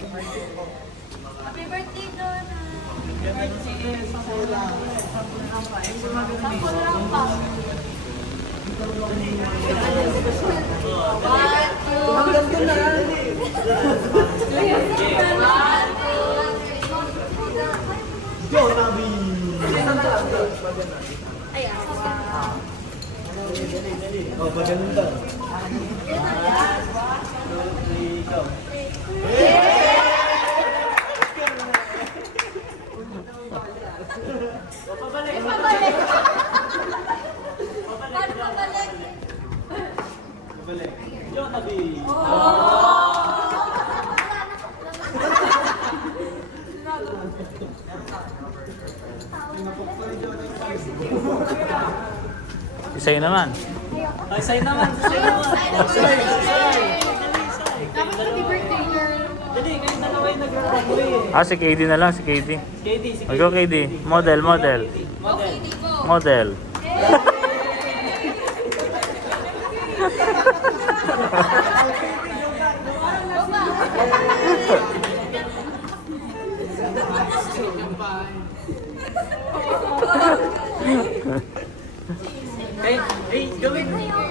Happy birthday, Donna! Sample lang pa. Hanggang doon na. Yo, Nabi! Ayan. Oh, pa ganun daw. Ikaw. Pabalik! Paano pabalik? Balik. Yo, Nabi! Isay naman. Ay, sa'yo naman! Dapat happy birthday, girl. Dali, kayo dalawa yung nag-graduate. Si KD na lang, si KD. KD, si Go KD. Model. Model. Okay, di ko. Model. Gawin.